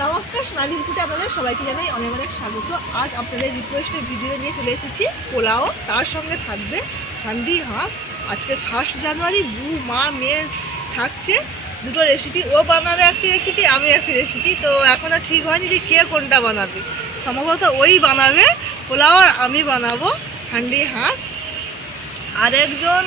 নমস্কার, সোনাঝুরি ফুটে আপনাদের সবাইকে জানাই অনেক অনেক স্বাগত। আজ আপনাদের রিকোয়েস্টের ভিডিও নিয়ে চলে এসেছি পোলাও, তার সঙ্গে থাকবে হান্ডি হাঁস। আজকে 1 জানুয়ারি, মা মেয়ে থাকছে দুটো রেসিপি। ও বানাবে একটি রেসিপি, আমি একটি রেসিপি। তো এখনও ঠিক হয়নি যে কে কোনটা বানাবে। সম্ভবত ওই বানাবে পোলাও আর আমি বানাবো হান্ডি হাঁস। আর একজন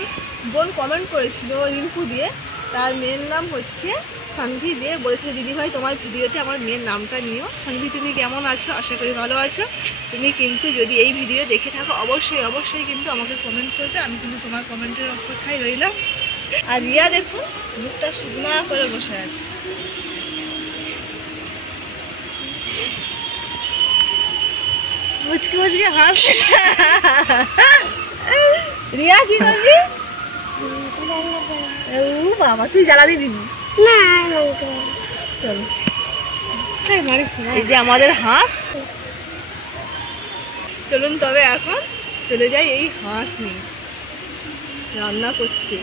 বোন কমেন্ট করেছিল রিঙ্কু দিয়ে, তার মেয়ের নাম হচ্ছে সানভি দিয়ে, বলেছিল দিদিভাই তোমার ভিডিওতে আমার মেয়ের নামটা নিও। সানভি তুমি কেমন আছো? আশা করি ভালো আছো। তুমি কিন্তু যদি এই ভিডিও দেখে থাকো অবশ্যই অবশ্যই কিন্তু আমাকে কমেন্ট করবে, আমি কিন্তু তোমার কমেন্টের অপেক্ষায় রইলাম। আর রিয়া দেখুন মুখটা শুকনা করে বসে আছে। মুচকি মুচকি হাস। রিয়া কি করবি? ও বাবা, তুই জ্বালানি দিবি না? চলো, এই যে আমাদের হাঁস। চলুন তবে এখন চলে যাই এই হাঁস নিয়ে রান্না করতে।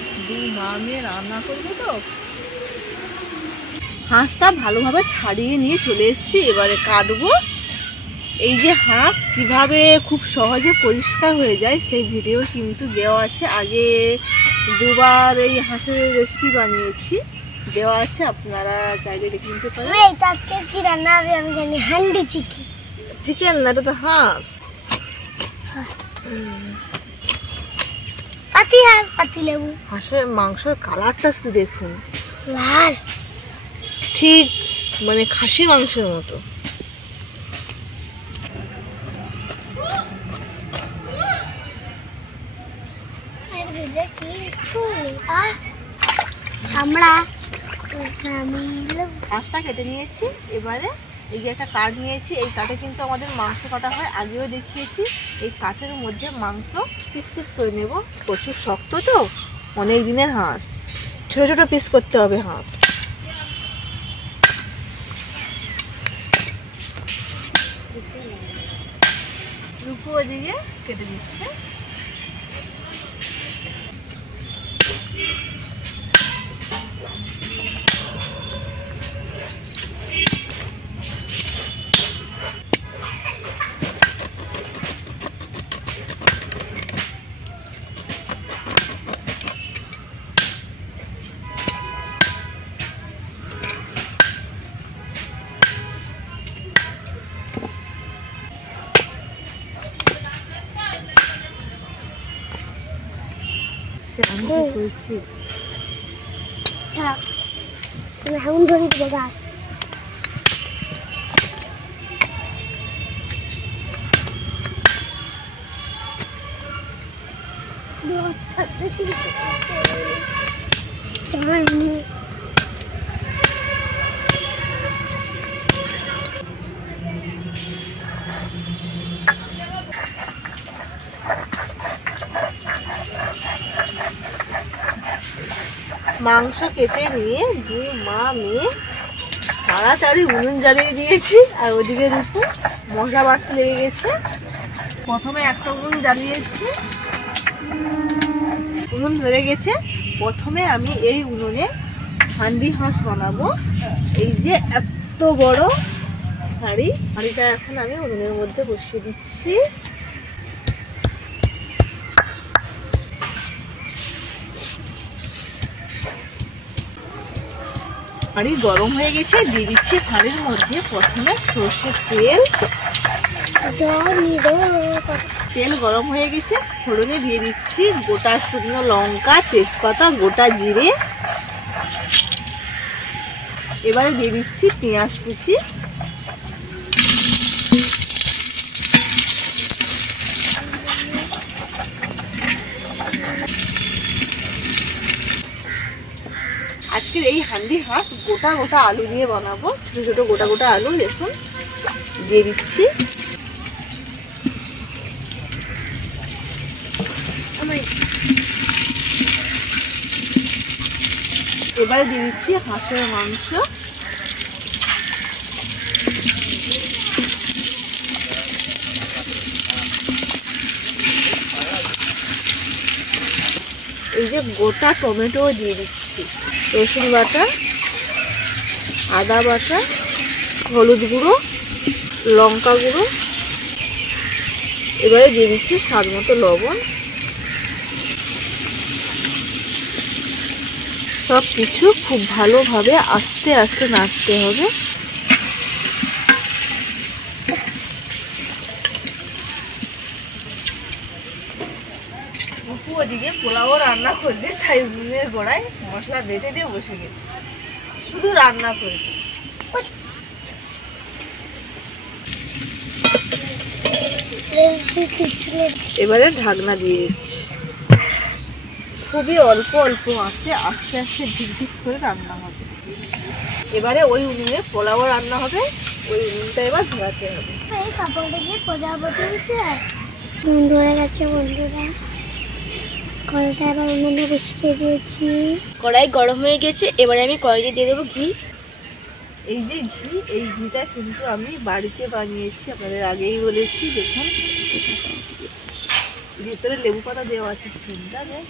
মা মেয়ে রান্না করবো তো। হাঁসটা ভালোভাবে ছাড়িয়ে নিয়ে চলে এসেছি, এবারে কাটবো। এই যে হাঁস কিভাবে খুব সহজে পরিষ্কার হয়ে যায় সেই ভিডিও কিন্তু দেওয়া আছে। আগে দুবার এই হাঁসের রেসিপি বানিয়েছি, দেওয়া আছে, আপনারা চাইলে দেখে নিতে পারেন। আজকে কি রান্না হবে আমি জানি, হান্ডি চিকেন। চিকেন না, এটা তো হাঁস। পাতি হাঁস, পাতি লেবু। হাঁসের মাংসের কালারটা শুধু দেখুন, লাল, ঠিক মানে খাসি মাংসের মতো। হাঁসটা কেটে নিয়েছি, এবারে এই যে একটা কাঠ নিয়েছি, এই কাঠে কিন্তু আমাদের মাংস কাটা হয়, আগেও দেখিয়েছি। এই কাঠের মধ্যে মাংস পিস পিস করে নেব। প্রচুর শক্ত তো, অনেক দিনের হাঁস, ছোট ছোট পিস করতে হবে হাঁস। রূপু ওদিকে কেটে দিচ্ছে। আগুন ধরে দিব গাছ। মাংস কেটে নিয়ে মা মেয়ে তাড়াতাড়ি উনুন জ্বালিয়ে দিয়েছি। আর ওদিকে রূপু মশলা বাটতে লেগে গেছে। প্রথমে একটা উনুন জ্বালিয়েছি, উনুন ধরে গেছে। প্রথমে আমি এই উনুনে হান্ডি হাঁস বানাবো। এই যে এত বড় হাঁড়িটা এখন আমি উনুনের মধ্যে বসিয়ে দিচ্ছি। হাঁড়ি গরম হয়ে গেছে, দিয়ে দিচ্ছি হাঁড়ির মধ্যে প্রথমে সর্ষের তেল। তেল গরম হয়ে গেছে, ফোড়নে দিয়ে দিচ্ছি গোটা শুকনো লঙ্কা, তেজপাতা, গোটা জিরে। এবারে দিয়ে দিচ্ছি পেঁয়াজ কুচি, আজকের এই হান্ডি হাঁস গোটা গোটা আলু দিয়ে বানাবো। ছোট ছোট গোটা গোটা আলু দেখুন দিয়ে দিচ্ছি। এবারে দিয়ে দিচ্ছি হাঁসের মাংস, এই যে গোটা টমেটো দিয়ে দিচ্ছি, রসুন বাটা, আদা বাটা, হলুদ গুঁড়ো, লঙ্কা গুঁড়ো, এবারে দিয়ে দিচ্ছি স্বাদ মতো লবণ। সব কিছু খুব ভালোভাবে আস্তে আস্তে নাড়তে হবে। বুকু ওদিকে পোলাও রান্না করবে, তাই উনুনের গোড়ায় মশলা বেটে দিয়ে বসে গেছে, শুধু রান্না করবে। এবারে ঢাকনা দিয়ে দিচ্ছি, খুবই অল্প অল্প আছে, আস্তে আস্তে ধিক ধিক করে রান্না হবে। এবারে ওই উনুনে পোলাও রান্না হবে, ওই উনুনটা এবার ধরাতে হবে। ধরে গেছে বন্ধুরা, কড়াইটা এবার উনুনে বসিয়ে দিয়েছি। কড়াই গরম হয়ে গেছে, এবারে আমি কড়াইতে দিয়ে দেবো ঘি। এই যে ঘি, এই ঘিটা কিন্তু আমি বাড়িতে বানিয়েছি, আপনাদের আগেই বলেছি। দেখুন ভেতরে লেবু পাতা দেওয়া আছে, সিমটা দেয়।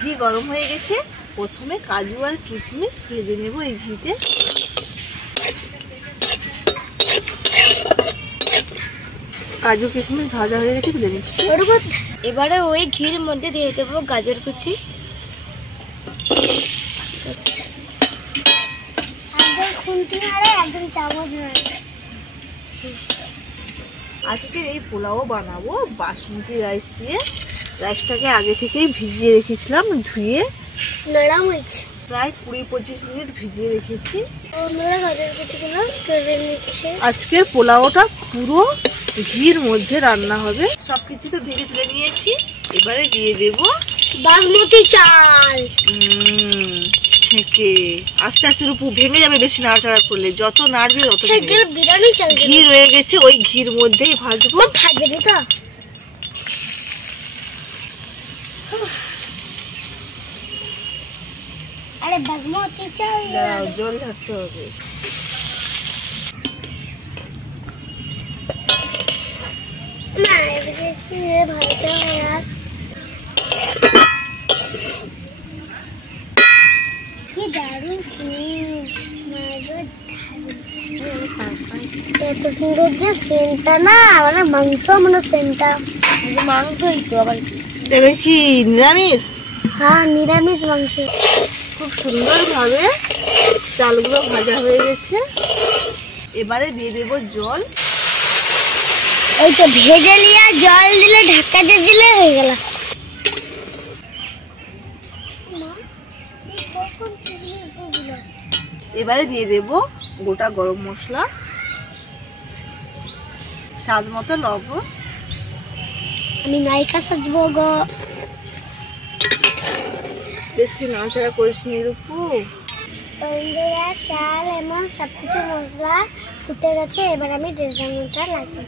ঘি গরম হয়ে গেছে, প্রথমে কাজু আর কিশমিশ ভেজে নেব এই ঘিতে। কাজু কিশমিশ ভাজা হয়ে গেছে, তুলে নিচ্ছি। এবারে ওই ঘির মধ্যে দিয়ে দেবো গাজর কুচি, আজকের এই পোলাও বানাবো বাসমতি রাইস দিয়ে। রাইসটাকে আগে থেকেই ভিজিয়ে রেখেছিলাম, ধুয়ে নরম হয়েছে, প্রায় 20-25 মিনিট ভিজিয়ে রেখেছি। আজকের পোলাওটা পুরো ঘির মধ্যে রান্না হবে। সবকিছু তো ভেজে তুলে নিয়েছি, এবারে দিয়ে দেব বাসমতি চাল। ছেঁকে আস্তে আস্তে রূপু ভেঙে যাবে, বেশি নাড়াচাড়া করলে যত নাড়বে তত বিরিয়ানি চাল। ঘি রয়ে গেছে, ওই ঘির মধ্যেই ভাজবো। ভাজবি তো? আরে বাসমতি চাল জল ঝাড়তে হবে। না এদিকে ভাজতে হয়। আর কি দারুণ এত সুন্দর যে সেন্টটা, না মানে মাংস মনে সেন্টটা। মাংসই তো আবার দেবে কি নিরামিষ? হ্যাঁ নিরামিষ মাংস। খুব সুন্দরভাবে চালগুলো ভাজা হয়ে গেছে, এবারে দিয়ে দেব জল। এই তো ভেজে নিয়ে জল দিলে, ঢাকা দিয়ে দিলে হয়ে গেল। এবারে দিয়ে দেব গোটা গরম মশলা, স্বাদ মতো লবণ। আমি নায়িকা সাজবো গো। বেশি নাড়াচাড়া করিস নি রূপু। বন্ধুরা চাল এমন সবকিছু মশলা ফুটে গেছে, এবার আমি ড্রেসারটা লাগিয়ে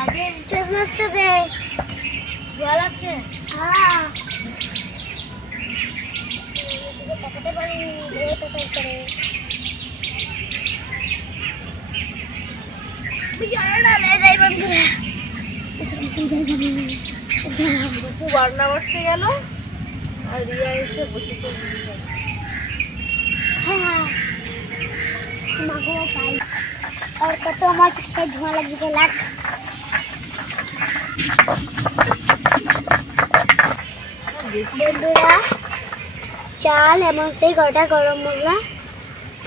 আগে ড্রেসারটা দে। জল আছে? হ্যাঁ তাকাতে পারিনি, করে রান্না করতে গেল আর রিয়া এসে বসেছে। और कतो माछ के धुआं लग गेला। বন্ধুরা চাল এমন সেই গোটা গরম মশলা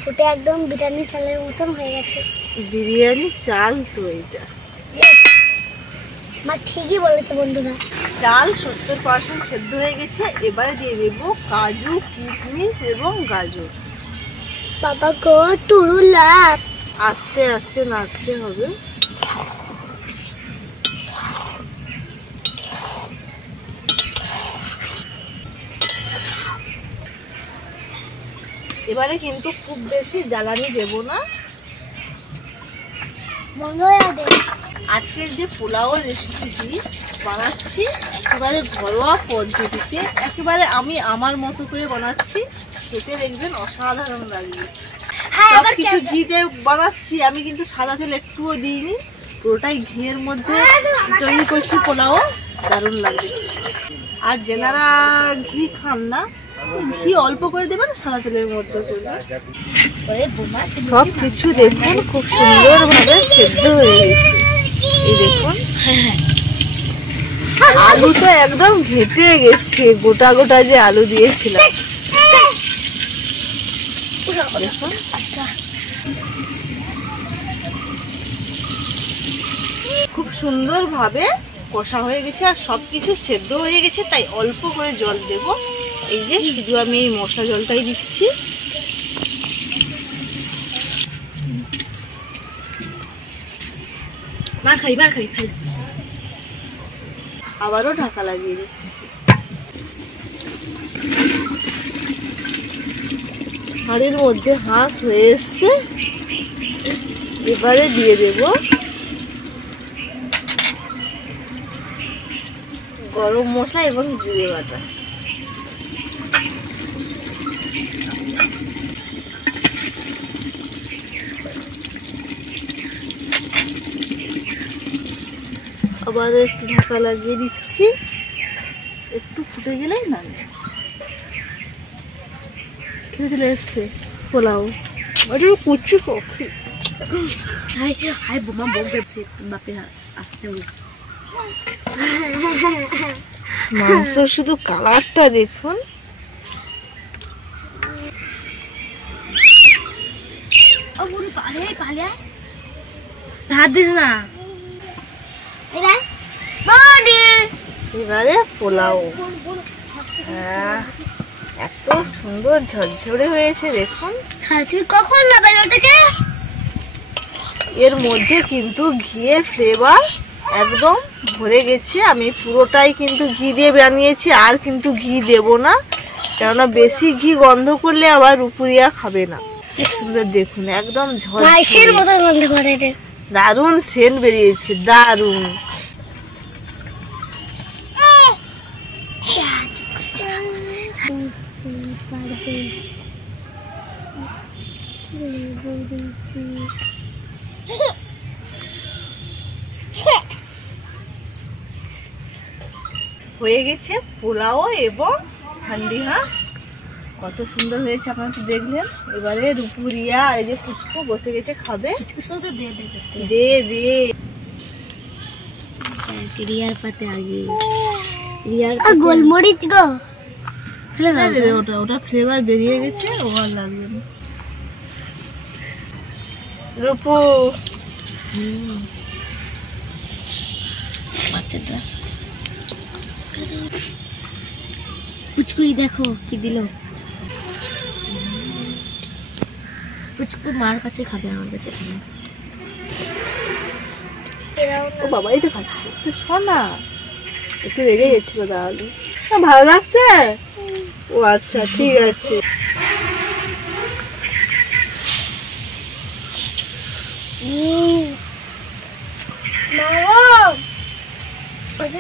ফুটে একদম বিরিয়ানি চালের মতন হয়ে গেছে। বিরিয়ানি চাল তো এটা। মা ঠিকই বলেছে বন্ধুরা। চাল 70% সেদ্ধ হয়ে গেছে। এবারে দিয়ে দেবো কাজু, কিশমিশ এবং গাজর। বাবা গো টুরু লাভ। আস্তে আস্তে নাড়তে হবে। এবারে কিন্তু খুব বেশি জ্বালানি দেব না। আজকের যে পোলাও রেসিপিটি বানাচ্ছি একেবারে ঘরোয়া পদ্ধতিতে, একেবারে আমি আমার মতো করে বানাচ্ছি। খেতে দেখবেন অসাধারণ লাগবে। সব কিছু ঘি দিয়ে বানাচ্ছি আমি, কিন্তু সাদা তেল একটুও দিইনি, পুরোটাই ঘিয়ের মধ্যে তৈরি করছি পোলাও। দারুণ লাগবে। আর যেনারা ঘি খান না, ঘি অল্প করে দেবেন, সাদা তেলের মধ্যে সব কিছু দেখুন খুব সুন্দর ভাবে সেদ্ধ হয়ে গেছে। এই দেখুন আলু তো একদম ঘেটে গেছে, গোটা গোটা যে আলু দিয়েছিলাম। দেখুন খুব সুন্দর ভাবে কষা হয়ে গেছে আর সবকিছু সেদ্ধ হয়ে গেছে, তাই অল্প করে জল দেব। এই যে শুধু আমি এই মশলা জলটাই দিচ্ছি। আবারও ঢাকা লাগিয়ে দিচ্ছি। হাঁড়ির মধ্যে হাঁস হয়ে এসছে। এবারে দিয়ে দেব গরম মশলা এবং জিরে বাটা। আবার একটু ঢাকা লাগিয়ে দিচ্ছি। একটু ফুটে গেলেই না খেতে চলে এসছে পোলাও। কুচি কফি মাংস শুধু কালারটা দেখুন। এবারে পোলাও এত সুন্দর ঝরঝরে হয়েছে দেখুন। কখন লাগাই ওটাকে? এর মধ্যে কিন্তু ঘিয়ের ফ্লেভার একদম ভরে গেছে। আমি পুরোটাই কিন্তু ঘি দিয়ে বানিয়েছি, আর কিন্তু ঘি দেব না, কেননা বেশি ঘি গন্ধ করলে আবার রূপুরিয়া খাবে না। কি সুন্দর দেখুন, একদম ঝরঝরে দারুণ সেন্ট বেরিয়েছে, দারুণ। হয়ে গেছে পোলাও এবং হান্ডি হাঁস। কত সুন্দর হয়েছে আপনারা তো দেখলেন। এবারে রূপুরিয়া আর এই যে পুচকু বসে গেছে খাবে। দে দে রিয়ার পাতে আগে গোলমরিচ গো ফেলে দেবে। ওটা ফ্লেভার বেরিয়ে গেছে, ও আর লাগবে না। রূপু পুচকুই দেখো কি দিল। পুচকু মার কাছে খাবে, আমার কাছে খাবে। ও বাবাই তো খাচ্ছে তো শোনা, একটু রেগে গেছিল তাহলে। ভালো লাগছে? ও আচ্ছা ঠিক আছে।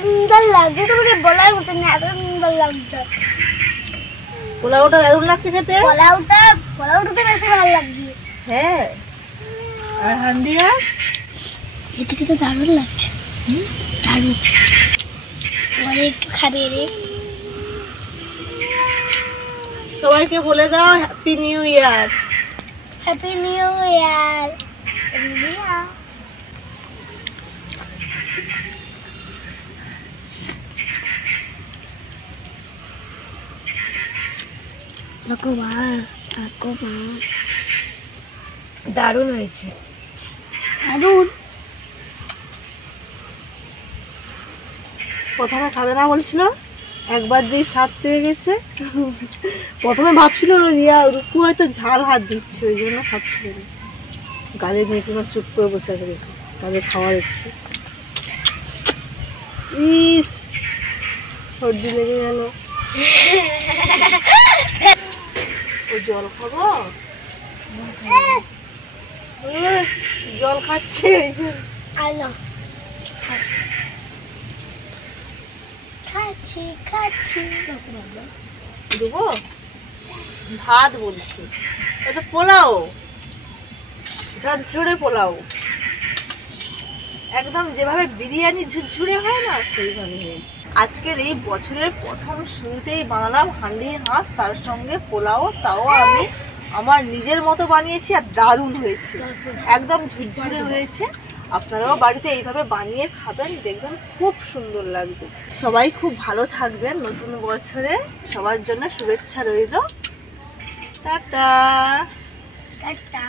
সুন্দর লাগছে, তোমাকে বলার মতো না, এত সুন্দর লাগছে। পোলাওটা দারুণ লাগছে খেতে। পোলাওটা তো বেশি ভালো লাগছে। হ্যাঁ, আর হান্ডি হাঁস এটা কিন্তু দারুণ লাগছে। দারুণ। মানে একটু খাবে রে। সবাইকে বলে দাও happy new year. Happy new year. Aku mah. দারুণ হয়েছে। দারুণ। প্রথমে খাবে না বলছিল, একবার যেই স্বাদ পেয়ে গেছে প্রথমে ভাবছিল রিয়া রুকু হয়তো ঝাল হাত দিচ্ছে, ওই জন্য খাচ্ছিল না। গালে নিয়ে কিংবা চুপ করে বসে আছে দেখো, তাদের খাওয়া দিচ্ছে। ইস, সর্দি লেগে গেল। ও জল খাবো, জল খাচ্ছে ওই জন্য। আলো খাচ্ছি খাচ্ছি। দেবো ভাত বলছি, এটা পোলাও, ঝরঝরে পোলাও, একদম যেভাবে বিরিয়ানি ঝুরঝুরে হয় না সেইভাবে হয়েছে। আজকের এই বছরের প্রথম শুরুতেই বানালাম হান্ডির হাঁস, তার সঙ্গে পোলাও, তাও আমি আমার নিজের মতো বানিয়েছি আর দারুণ হয়েছে, একদম ঝুরঝুরে হয়েছে। আপনারাও বাড়িতে এইভাবে বানিয়ে খাবেন, দেখবেন খুব সুন্দর লাগবে। সবাই খুব ভালো থাকবেন নতুন বছরে, সবার জন্য শুভেচ্ছা রইল। Tata tata.